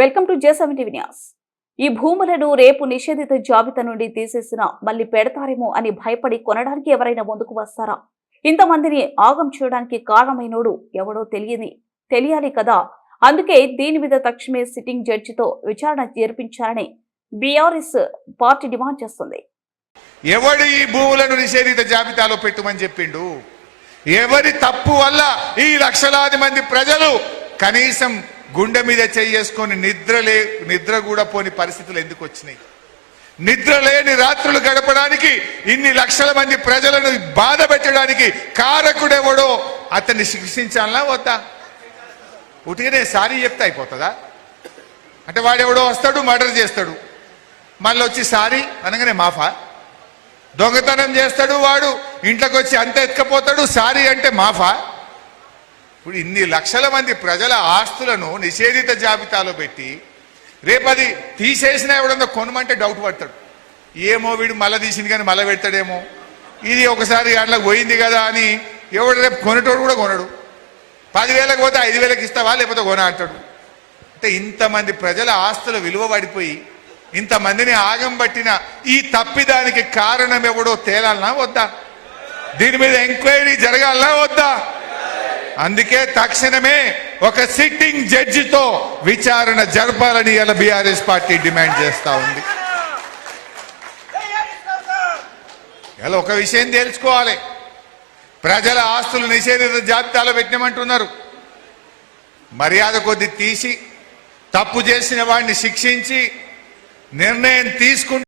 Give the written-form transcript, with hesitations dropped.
Welcome to J seven TV news. ఈ భూములను రేపు నిషేధిత జాబితా నుండి తీసేసినా మళ్ళీ పెడతారేమో అని భయపడి కొనడానికి ఎవరైనా ముందుకు వస్తారా? ఇంతమందిని ఆగం చేయడానికి కారణమైనోడు ఎవడో తెలియాలి కదా. అందుకే దీని మీద తక్షణమే సిట్టింగ్ జడ్జితో విచారణ జరిపించాలని బీఆర్ఎస్ పార్టీ డిమాండ్ చేస్తుంది. ఎవడు ఈ భూములను నిషేధిత జాబితాలో పెట్టుమని చెప్పిండు? ఎవరి తప్పు వల్ల ఈ లక్షలాది మంది ప్రజలు కనీసం గుండె మీద చేసుకొని నిద్ర కూడా పోని పరిస్థితులు ఎందుకు వచ్చినాయి? నిద్ర లేని రాత్రులు గడపడానికి, ఇన్ని లక్షల మంది ప్రజలను బాధ పెట్టడానికి కారకుడెవడో అతన్ని శిక్షించాలనా వద్దా? ఉటిగానే సారీ చెప్తే అయిపోతుందా? అంటే వాడెవడో వస్తాడు, మర్డర్ చేస్తాడు, మళ్ళీ వచ్చి సారీ అనగానే మాఫా? దొంగతనం చేస్తాడు వాడు, ఇంట్లోకి వచ్చి అంత ఎత్తుకపోతాడు, సారీ అంటే మాఫా? ఇప్పుడు ఇన్ని లక్షల మంది ప్రజల ఆస్తులను నిషేధిత జాబితాలో పెట్టి రేపది తీసేసిన ఎవడన్నా కొనమంటే డౌట్ పడతాడు. ఏమో వీడు మళ్ళీ తీసింది కానీ మళ్ళీ పెడతాడేమో, ఇది ఒకసారి అందులోకి పోయింది కదా అని ఎవడు రేపు కొనేటోడు కూడా కొనడు. 10,000కి పోతే 5,000కి ఇస్తావా లేకపోతే కొన అంటాడు. అంటే ఇంతమంది ప్రజల ఆస్తుల విలువ పడిపోయి ఇంతమందిని ఆగం పట్టిన ఈ తప్పిదానికి కారణం ఎవడో తేలాలనా వద్దా? దీని మీద ఎంక్వైరీ జరగాలనా వద్దా? అందుకే తక్షణమే ఒక సిట్టింగ్ జడ్జితో విచారణ జరపాలని ఇలా బీఆర్ఎస్ పార్టీ డిమాండ్ చేస్తా ఉంది. ఇలా ఒక విషయం తెలుసుకోవాలి, ప్రజల ఆస్తులు నిషేధిత జాబితాలో పెట్టినమంటున్నారు. మర్యాద కొద్ది తీసి తప్పు చేసిన వాడిని శిక్షించి నిర్ణయం తీసుకుంటే